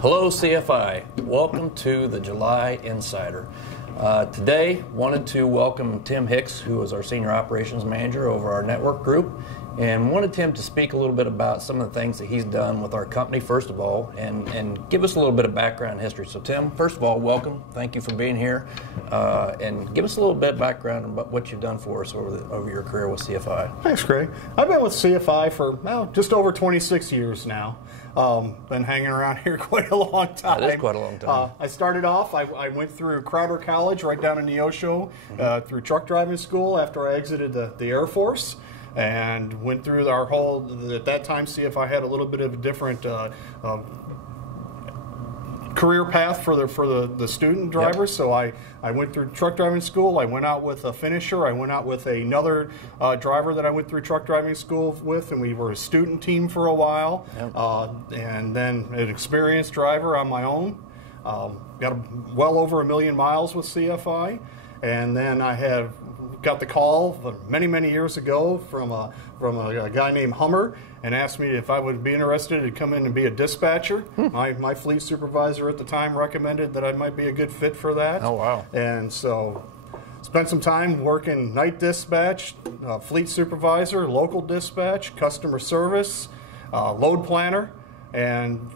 Hello CFI, welcome to the July Insider. Today, wanted to welcome Tim Hicks, who is our Senior Operations Manager over our network group, and wanted Tim to speak a little bit about some of the things that he's done with our company, first of all, and give us a little bit of background history. So Tim, first of all, welcome. Thank you for being here, and give us a little bit of background about what you've done for us over your career with CFI. Thanks, Craig. I've been with CFI for just over 26 years now. Been hanging around here quite a long time. That is quite a long time. I started off, I went through Crowder College right down in Neosho, through truck driving school after I exited the Air Force, and went through our whole, at that time CFI had a little bit of a different career path for the student drivers. Yep. So I went through truck driving school. I went out with a finisher. I went out with another driver that I went through truck driving school with, and we were a student team for a while. Yep. And then an experienced driver on my own. Got well over 1 million miles with CFI, and then I have got the call many years ago from a guy named Hummer, and asked me if I would be interested to come in and be a dispatcher. My fleet supervisor at the time recommended that I might be a good fit for that. Oh, wow. And so spent some time working night dispatch, fleet supervisor, local dispatch, customer service, load planner, and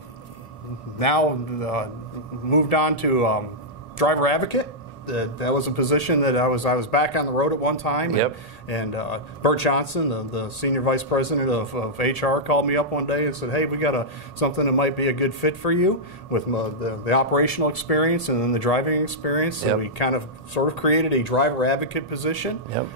now moved on to driver advocate. That was a position that I was back on the road at one time. Yep. And Bert Johnson, the senior vice president of HR, called me up one day and said, "Hey, we got something that might be a good fit for you with the operational experience and then the driving experience." So yep. we kind of sort of created a driver advocate position. Yep.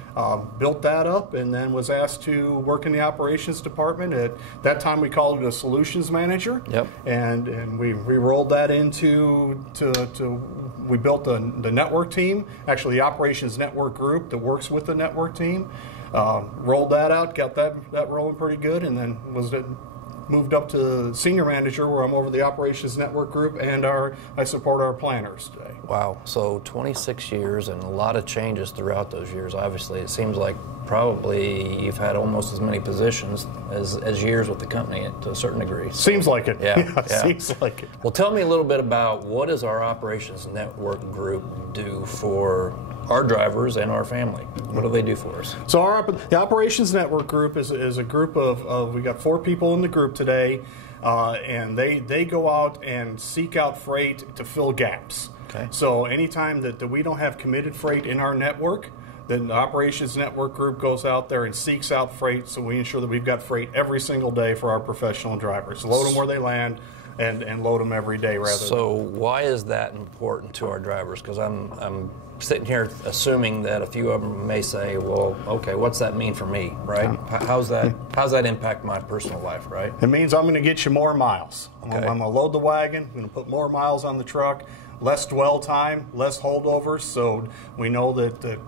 Built that up, and then was asked to work in the operations department. At that time, we called it a solutions manager. Yep. And we rolled that into we built the network team, actually the operations network group that works with the network team. Rolled that out, got that rolling pretty good, and then moved up to senior manager, where I'm over the operations network group, and I support our planners today. Wow, so 26 years and a lot of changes throughout those years. Obviously, it seems like probably you've had almost as many positions as years with the company to a certain degree. So, seems like it. Yeah, Seems like it. Well, tell me a little bit about what does our operations network group do for our drivers and our family? What do they do for us? So the operations network group is a group of we got 4 people in the group today, and they go out and seek out freight to fill gaps. Okay. So anytime that we don't have committed freight in our network, then the operations network group goes out there and seeks out freight, so we ensure that we've got freight every single day for our professional drivers. Load them where they land, and load them every day rather. So why is that important to our drivers? Because I'm sitting here assuming that a few of them may say, well, okay, what's that mean for me, right? How's that impact my personal life, right? It means I'm going to get you more miles. Okay. I'm going to load the wagon, I'm going to put more miles on the truck, less dwell time, less holdovers, so we know that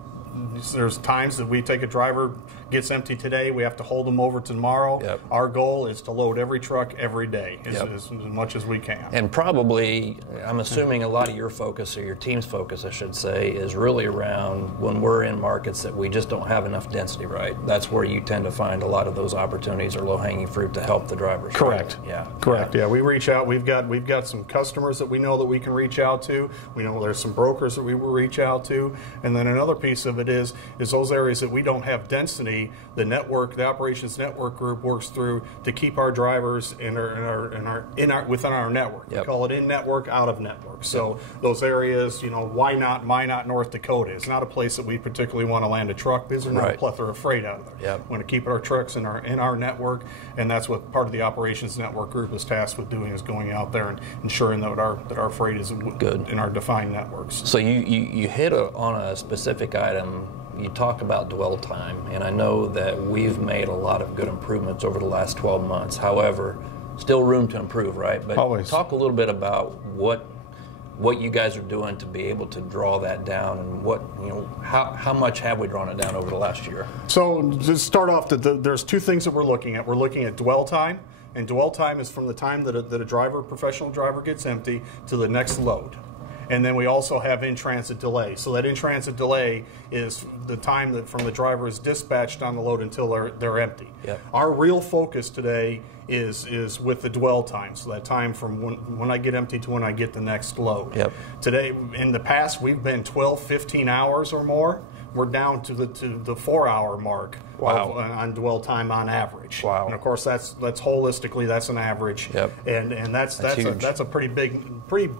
there's times that we take a driver, gets empty today, we have to hold them over to tomorrow. Yep. Our goal is to load every truck every day as much as we can. And probably, I'm assuming a lot of your focus, or your team's focus, I should say, is really around when we're in markets that we just don't have enough density, right? That's where you tend to find a lot of those opportunities or low-hanging fruit to help the drivers. Correct. Right? Yeah. Correct. Yeah, we reach out. We've got some customers that we know that we can reach out to. We know there's some brokers that we will reach out to. And then another piece of it is those areas that we don't have density, the operations network group works through to keep our drivers within our network. Yep. We call it in network, out of network. So those areas, why not North Dakota? It's not a place that we particularly want to land a truck. These are not right. a plethora of freight out of there. Yep. We want to keep our trucks in our network, and that's what part of the operations network group is tasked with doing, is going out there and ensuring that our freight is good in our defined networks. So you hit on a specific item. You talk about dwell time, and I know that we've made a lot of good improvements over the last 12 months. However, still room to improve, right? But always. Talk a little bit about what you guys are doing to be able to draw that down, and how much have we drawn it down over the last year? So to start off, there's 2 things that we're looking at. We're looking at dwell time, and dwell time is from the time that a professional driver gets empty to the next load. And then we also have in-transit delay. So that in-transit delay is the time that from the driver is dispatched on the load until they're empty. Yep. Our real focus today is with the dwell time, so that time from when I get empty to when I get the next load. Yep. Today, in the past, we've been 12, 15 hours or more. We're down to the 4-hour mark. Wow. On dwell time on average. Wow. And of course, that's holistically that's an average. Yep. And that's huge. a pretty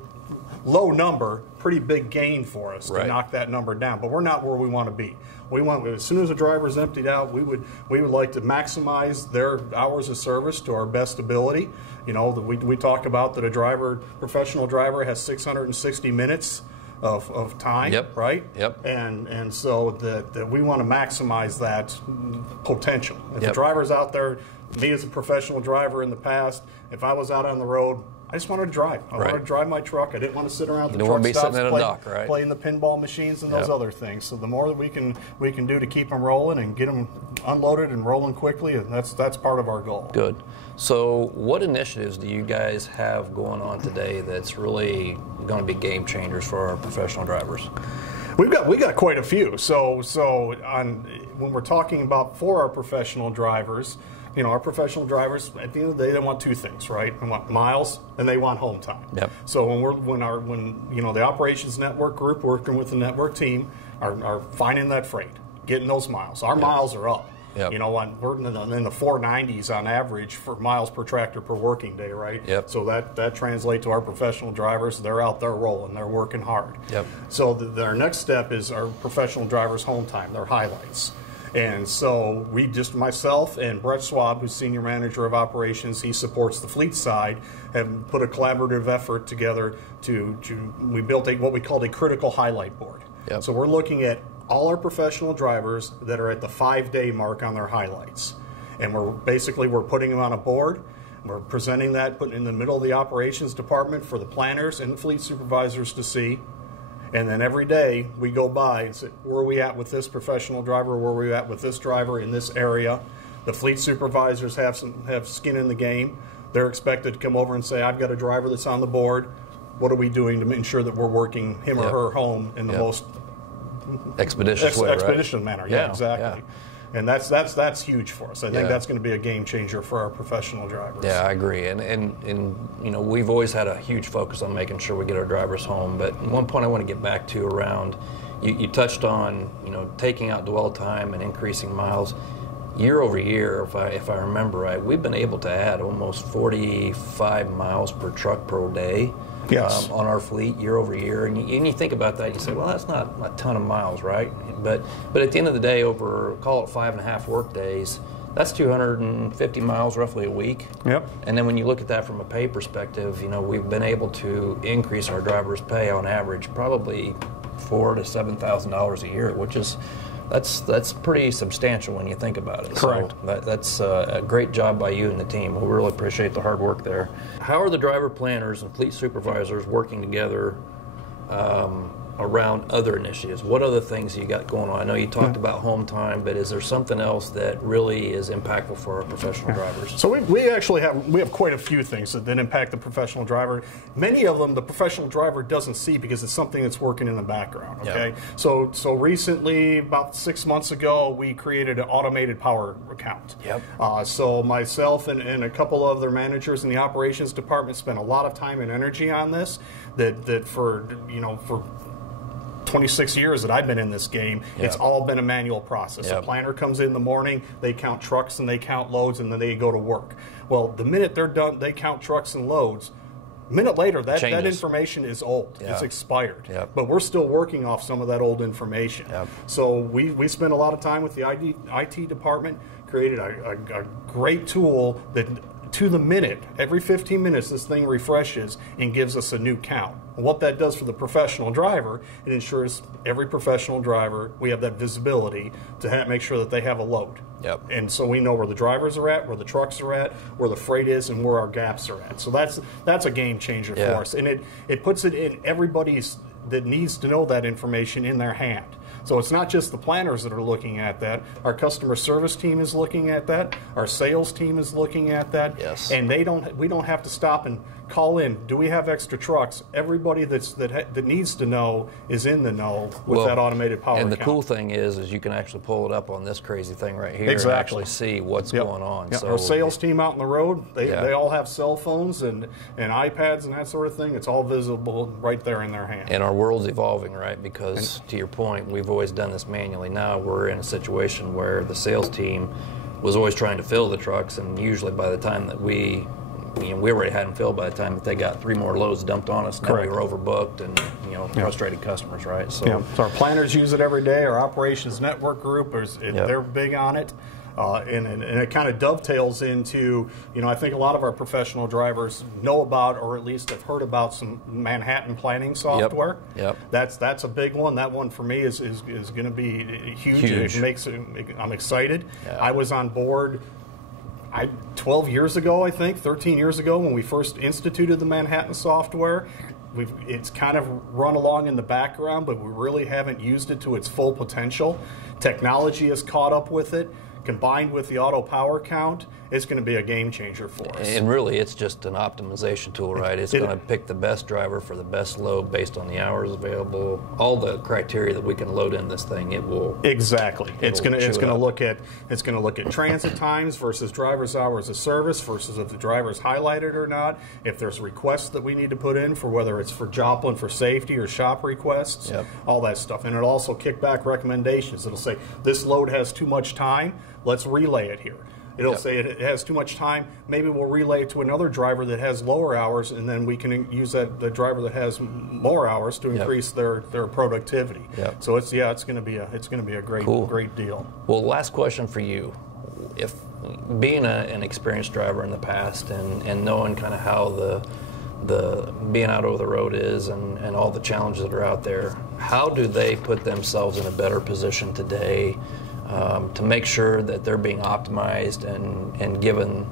low number, pretty big gain for us Right. to knock that number down. But we're not where we want to be. We want, as soon as a driver's emptied out, we would like to maximize their hours of service to our best ability. You know, we talk about that professional driver has 660 minutes of time, Yep. right? Yep. And so that we want to maximize that potential. If Yep. the driver's out there, me as a professional driver in the past, if I was out on the road, I just wanted to drive. I wanted to drive my truck. I didn't want to sit around the don't truck want to be stops sitting at a dock, right? playing the pinball machines and those Yep. other things. So the more that we can do to keep them rolling and get them unloaded and rolling quickly, and that's part of our goal. Good. So what initiatives do you guys have going on today that's really going to be game changers for our professional drivers? We got quite a few. So when we're talking about for our professional drivers, you know, our professional drivers at the end of the day, they want two things, right? They want miles and they want home time. Yep. So when you know, the operations network group working with the network team are finding that freight, getting those miles. Our miles are up. Yep. You know, we're in the 490s on average for miles per tractor per working day, right? Yep. So that translates to our professional drivers. They're out there rolling. They're working hard. Yep. So our next step is our professional drivers' home time, their highlights. And so myself and Brett Schwab, who's Senior Manager of Operations, he supports the fleet side, have put a collaborative effort together we built what we called a critical highlight board. Yep. So we're looking at all our professional drivers that are at the 5-day mark on their highlights. And we're putting them on a board. We're presenting that, putting it in the middle of the operations department for the planners and the fleet supervisors to see. And then every day we go by and say, where are we at with this professional driver? Where are we at with this driver in this area? The fleet supervisors have skin in the game. They're expected to come over and say, I've got a driver that's on the board. What are we doing to ensure that we're working him or her home in the most expeditious way, expeditious manner? Yeah, exactly. Yeah. And that's huge for us. I think Yeah. that's going to be a game changer for our professional drivers. Yeah, I agree. And you know, we've always had a huge focus on making sure we get our drivers home. But one point I want to get back to around, you touched on, you know, taking out dwell time and increasing miles. Year over year, if I remember right, we've been able to add almost 45 miles per truck per day. Yes. On our fleet year over year, and you think about that, you say, well, that's not a ton of miles, right? But at the end of the day, over, call it 5.5 work days, that's 250 miles roughly a week. Yep. And then when you look at that from a pay perspective, you know, we've been able to increase our drivers' pay on average probably $4,000 to $7,000 a year, which is that's pretty substantial when you think about it. Correct. So that's a great job by you and the team. We really appreciate the hard work there. How are the driver planners and fleet supervisors working together around other initiatives? What other things you got going on? I know you talked about home time, but is there something else that really is impactful for our professional drivers? So we actually have quite a few things that impact the professional driver. Many of them the professional driver doesn't see because it's something that's working in the background. Okay, so recently, about 6 months ago, we created an automated power account. Yep. So myself and a couple of other managers in the operations department spent a lot of time and energy on this. That for 26 years that I've been in this game, it's all been a manual process. A planner comes in the morning, they count trucks and they count loads, and then they go to work. Well, the minute they're done, they count trucks and loads. A minute later, that information is old. It's expired. But we're still working off some of that old information. So we spent a lot of time with the IT department, created a great tool that to the minute, every 15 minutes, this thing refreshes and gives us a new count. And what that does for the professional driver, it ensures every professional driver, we have that visibility to make sure that they have a load. And so we know where the drivers are at, where the trucks are at, where the freight is, and where our gaps are at. So that's a game changer for us. And it puts it in everybody's that needs to know that information in their hand. So it's not just the planners that are looking at that. Our customer service team is looking at that. Our sales team is looking at that. Yes. And we don't have to stop and call in. Do we have extra trucks? Everybody that needs to know is in the know with that automated power And the count. cool thing is you can actually pull it up on this crazy thing right here Exactly. and actually see what's going on. Yep. So our sales team out on the road, they all have cell phones and iPads and that sort of thing. It's all visible right there in their hand. And our world's evolving, right? Because to your point, we've always done this manually. Now we're in a situation where the sales team was always trying to fill the trucks, and usually by the time that we already had them filled by the time that they got 3 more loads dumped on us. Now we were overbooked and frustrated customers, right? So, so our planners use it every day. Our operations network group they're big on it. And it kind of dovetails into, I think a lot of our professional drivers know about, or at least have heard about, some Manhattan planning software. Yep. That's a big one. That one for me is going to be huge. I'm excited. Yeah. I was on board 12 years ago, I think, 13 years ago, when we first instituted the Manhattan software. It's kind of run along in the background, but we really haven't used it to its full potential. Technology has caught up with it. Combined with the auto power count, it's going to be a game changer for us. And really, it's just an optimization tool, right? It's going to pick the best driver for the best load based on the hours available, all the criteria that we can load in this thing. It will exactly. It's going to look at transit times versus driver's hours of service versus if the driver's highlighted or not. If there's requests that we need to put in for whether it's for Joplin for safety or shop requests, all that stuff. And it'll also kick back recommendations. It'll say this load has too much time. Let's relay it here. It'll say it has too much time. Maybe we'll relay it to another driver that has lower hours, and then we can use the driver that has more hours to increase their productivity. So it's going to be a great deal. Well, last question for you: if being an experienced driver in the past and knowing kind of how the being out over the road is and all the challenges that are out there, how do they put themselves in a better position today? To make sure that they're being optimized and given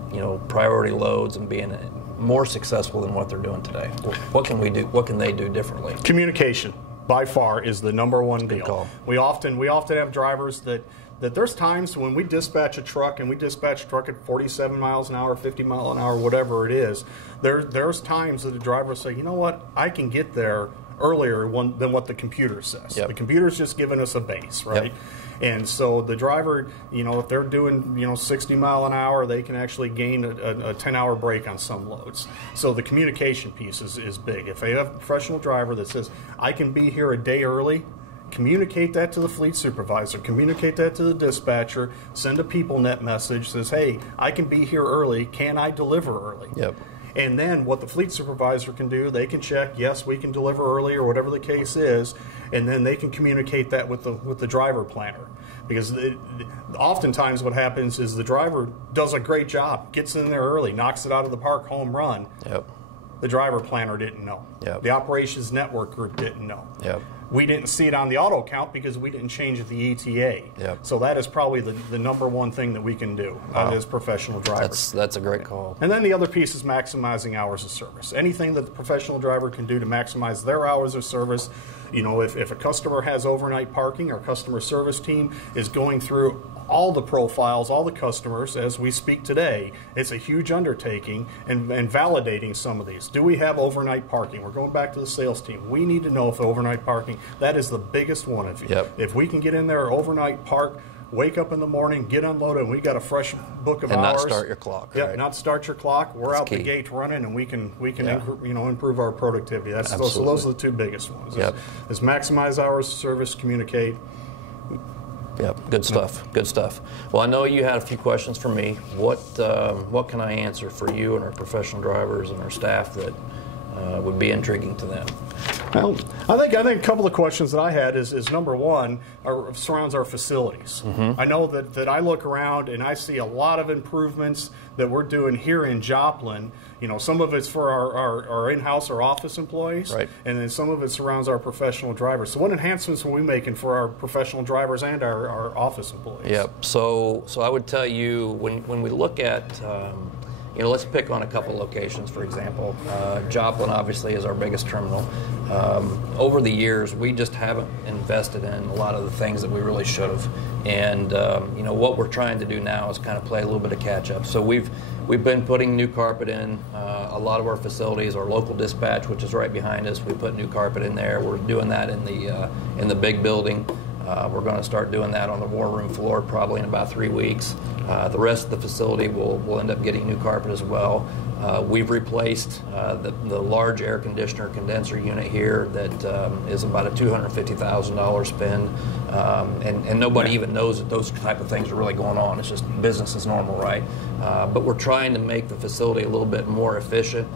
priority loads and being more successful than what they're doing today. What can we do? What can they do differently? Communication, by far, is the number one deal. Good call. We often have drivers that there's times when we dispatch a truck at 47 miles an hour, 50 mile an hour, whatever it is. There's times that the driver will say, you know what, I can get there earlier than what the computer says. The computer's just giving us a base, right? And so the driver, if they're doing 60 mile an hour, they can actually gain a 10-hour break on some loads. So the communication piece is big. If they have a professional driver that says, I can be here a day early, communicate that to the fleet supervisor, communicate that to the dispatcher, send a PeopleNet message, says, hey, I can be here early, can I deliver early? And then what the fleet supervisor can do, they can check, yes, we can deliver early or whatever the case is, and then they can communicate that with the driver planner. Because oftentimes what happens is the driver does a great job, gets in there early, knocks it out of the park, home run. The driver planner didn't know. The operations network group didn't know. We didn't see it on the auto count because we didn't change the ETA. So that is probably the number one thing that we can do as professional drivers. That's a great call. And then the other piece is maximizing hours of service. Anything that the professional driver can do to maximize their hours of service. If a customer has overnight parking, our customer service team is going through all the profiles, all the customers as we speak today. It's a huge undertaking and validating some of these. Do we have overnight parking? We're going back to the sales team. We need to know if overnight parking, that is the biggest one. If we can get in there overnight park, wake up in the morning, get unloaded, and we got a fresh book of hours. And not start your clock. Not start your clock. We're out the gate running, and we can improve our productivity. So those are the two biggest ones. Is maximize hours of service, communicate. Good stuff. Good stuff. Well, I know you had a few questions for me. What can I answer for you and our professional drivers and our staff that would be intriguing to them? Well, I think a couple of questions that I had is number one surrounds our facilities. I know that I look around and I see a lot of improvements that we're doing here in Joplin. Some of it's for our in-house or office employees, and then some of it surrounds our professional drivers. So what enhancements are we making for our professional drivers and our office employees? So I would tell you when we look at let's pick on a couple locations, for example. Joplin obviously is our biggest terminal. Over the years, we just haven't invested in a lot of the things that we really should have. And what we're trying to do now is kind of play a little bit of catch up. So we've been putting new carpet in a lot of our facilities. Our local dispatch, which is right behind us, we put new carpet in there. We're doing that in the big building. We're going to start doing that on the war room floor probably in about 3 weeks. The rest of the facility will end up getting new carpet as well. We've replaced the large air conditioner condenser unit here that is about a $250,000 spend, and nobody even knows that those type of things are really going on. It's just business as normal, right? But we're trying to make the facility a little bit more efficient.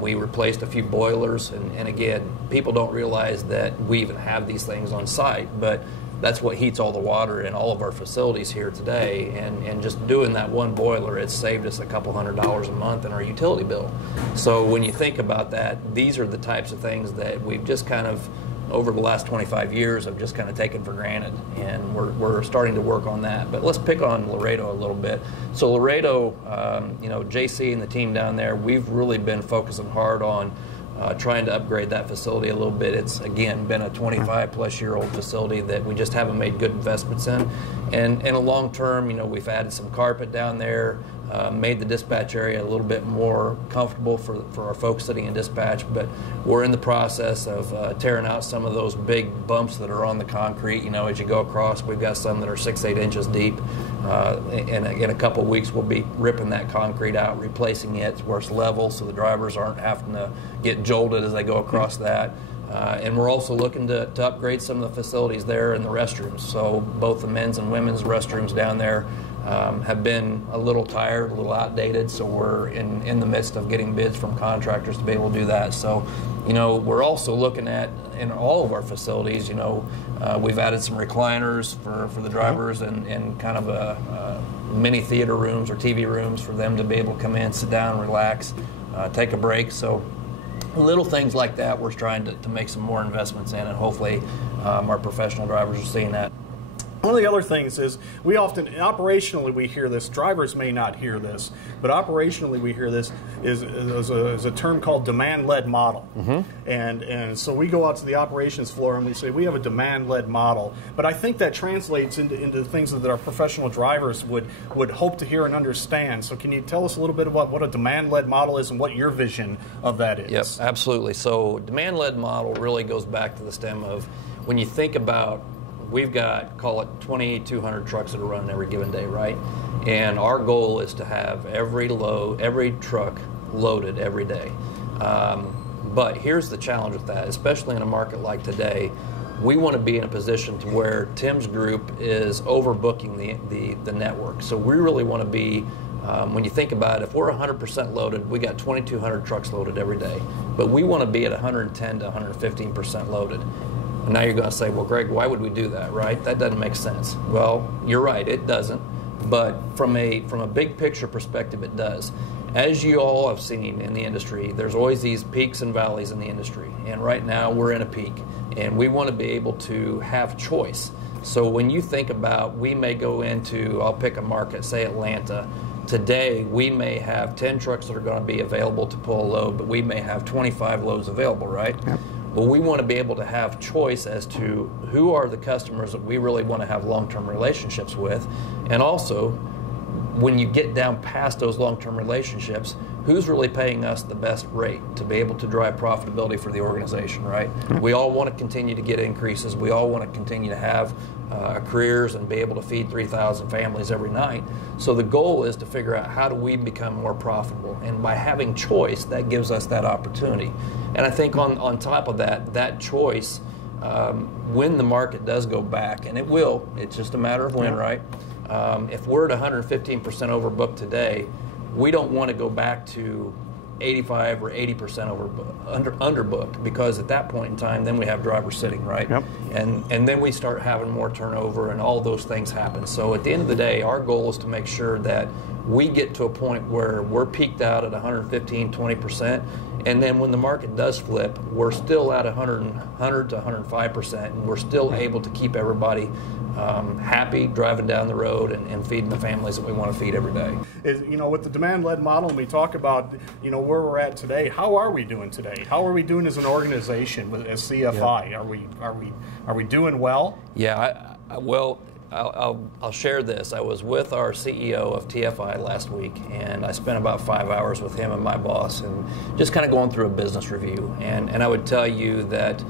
We replaced a few boilers, and again, people don't realize that we even have these things on site, but that's what heats all the water in all of our facilities here today, and just doing that one boiler, it's saved us a couple $100s a month in our utility bill. So when you think about that, these are the types of things that we've just kind of, over the last 25 years, have just kind of taken for granted, and we're starting to work on that. But let's pick on Laredo a little bit. So Laredo, JC and the team down there, we've really been focusing hard on trying to upgrade that facility a little bit. It's, again, been a 25-plus-year-old facility that we just haven't made good investments in. And in a long term, we've added some carpet down there, made the dispatch area a little bit more comfortable for our folks sitting in dispatch, but we're in the process of tearing out some of those big bumps that are on the concrete. As you go across, we've got some that are 6-8 inches deep. In a couple of weeks, we'll be ripping that concrete out, replacing it where it's level so the drivers aren't having to get jolted as they go across that. And we're also looking to upgrade some of the facilities there in the restrooms. So both the men's and women's restrooms down there have been a little tired, a little outdated, so we're in the midst of getting bids from contractors to be able to do that. So, we're also looking at, in all of our facilities, we've added some recliners for the drivers and kind of mini theater rooms or TV rooms for them to be able to come in, sit down, relax, take a break. So little things like that we're trying to make some more investments in, and hopefully our professional drivers are seeing that. One of the other things is we often, operationally we hear this, drivers may not hear this, but operationally we hear this is a term called demand-led model. And so we go out to the operations floor and we say we have a demand-led model, but I think that translates into things that our professional drivers would hope to hear and understand. So can you tell us a little bit about what a demand-led model is and what your vision of that is? Yep, absolutely. So demand-led model really goes back to the stem of when you think about, we've got, call it 2,200 trucks that are running every given day, right? And our goal is to have every truck loaded every day. But here's the challenge with that, especially in a market like today. We want to be in a position to where Tim's group is overbooking the network. So we really want to be, when you think about it, if we're 100% loaded, we got 2,200 trucks loaded every day. But we want to be at 110 to 115% loaded. And now you're going to say, well, Greg, why would we do that, right? That doesn't make sense. Well, you're right, it doesn't. But from a big picture perspective, it does. As you all have seen in the industry, there's always these peaks and valleys in the industry. And right now, we're in a peak. And we want to be able to have choice. So when you think about, we may go into, I'll pick a market, say Atlanta. Today, we may have 10 trucks that are going to be available to pull a load, but we may have 25 loads available, right? Yep. Well, we want to be able to have choice as to who are the customers that we really want to have long-term relationships with, and also, when you get down past those long-term relationships, who's really paying us the best rate to be able to drive profitability for the organization, right? We all want to continue to get increases. We all want to continue to have careers and be able to feed 3,000 families every night. So the goal is to figure out how do we become more profitable. And by having choice, that gives us that opportunity. And I think on top of that choice, when the market does go back, and it will, it's just a matter of when, right? If we're at 115% overbooked today, we don't want to go back to 85 or 80% underbooked, because at that point in time, then we have drivers sitting, right? Yep. And then we start having more turnover and all those things happen. So at the end of the day, our goal is to make sure that we get to a point where we're peaked out at 115, 20%, And then when the market does flip, we're still at 100 to 105%, and we're still able to keep everybody happy driving down the road and feeding the families that we want to feed every day. With the demand-led model, and we talk about, where we're at today, how are we doing today? How are we doing as an organization, as CFI? Yep. Are we doing well? Yeah, I'll share this. I was with our CEO of TFI last week, and I spent about 5 hours with him and my boss, and just kind of going through a business review. And I would tell you that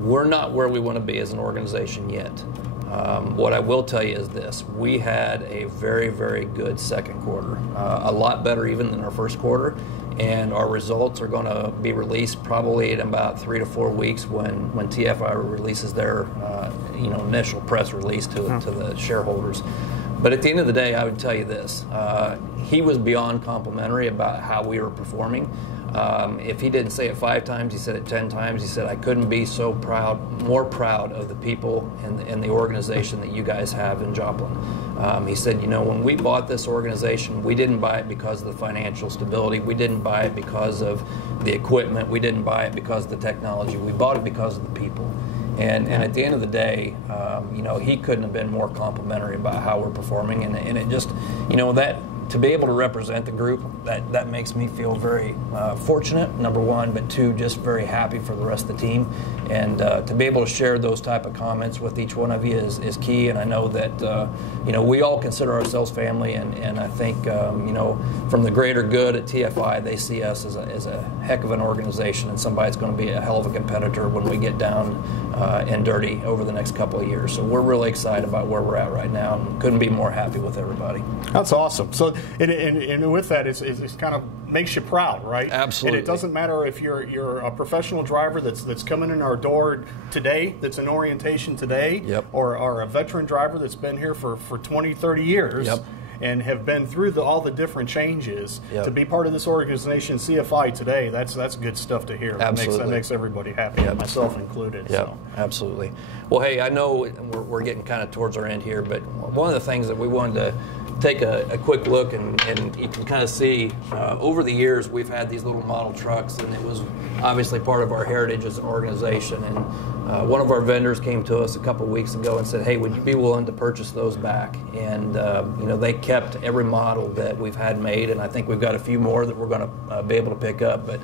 we're not where we want to be as an organization yet. What I will tell you is this: we had a very, very good second quarter, a lot better even than our first quarter, and our results are going to be released probably in about 3 to 4 weeks when TFI releases their initial press release to the shareholders. But at the end of the day, I would tell you this: he was beyond complimentary about how we were performing. If he didn't say it 5 times, he said it 10 times. He said, "I couldn't be so more proud of the people and the organization that you guys have in Joplin." He said, when we bought this organization, we didn't buy it because of the financial stability. We didn't buy it because of the equipment. We didn't buy it because of the technology. We bought it because of the people. And at the end of the day, he couldn't have been more complimentary about how we're performing. And it just, that to be able to represent the group, that makes me feel very fortunate, number one, but two, just very happy for the rest of the team. And to be able to share those type of comments with each one of you is key. And I know that, we all consider ourselves family. And I think, from the greater good at TFI, they see us as a heck of an organization and somebody that's going to be a hell of a competitor when we get down and dirty over the next couple of years. So we're really excited about where we're at right now and couldn't be more happy with everybody. That's awesome. So, and with that, it's kind of makes you proud, right? Absolutely. And it doesn't matter if you're a professional driver that's coming in our door today, that's in orientation today, yep, or a veteran driver that's been here for 20, 30 years. Yep. And have been through all the different changes. Yep. To be part of this organization, CFI today, that's good stuff to hear. Absolutely. That makes everybody happy, yep, myself included. Yeah, so. Absolutely. Well, hey, I know we're getting kind of towards our end here, but one of the things that we wanted to take a quick look, and you can kind of see over the years we've had these little model trucks, and it was obviously part of our heritage as an organization. And one of our vendors came to us a couple of weeks ago and said, "Hey, would you be willing to purchase those back?" And they kept every model that we've had made, and I think we've got a few more that we're going to be able to pick up. But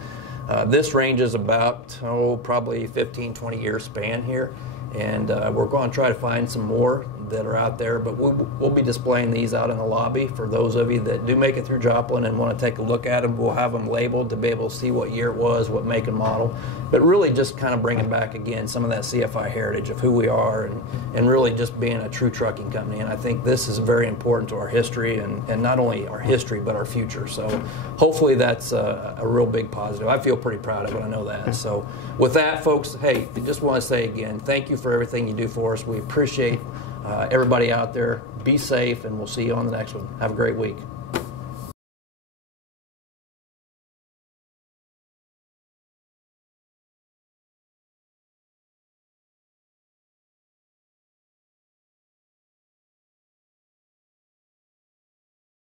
this ranges about probably 15, 20 year span here. And we're going to try to find some more that are out there, but we'll be displaying these out in the lobby for those of you that do make it through Joplin and want to take a look at them. We'll have them labeled to be able to see what year it was, what make and model, but really just kind of bringing back again some of that CFI heritage of who we are and really just being a true trucking company. And I think this is very important to our history and not only our history but our future. So hopefully that's a real big positive. I feel pretty proud of it, I know that. So with that, folks, hey, I just want to say again, thank you for everything you do for us. We appreciate everybody out there. Be safe, and we'll see you on the next one. Have a great week.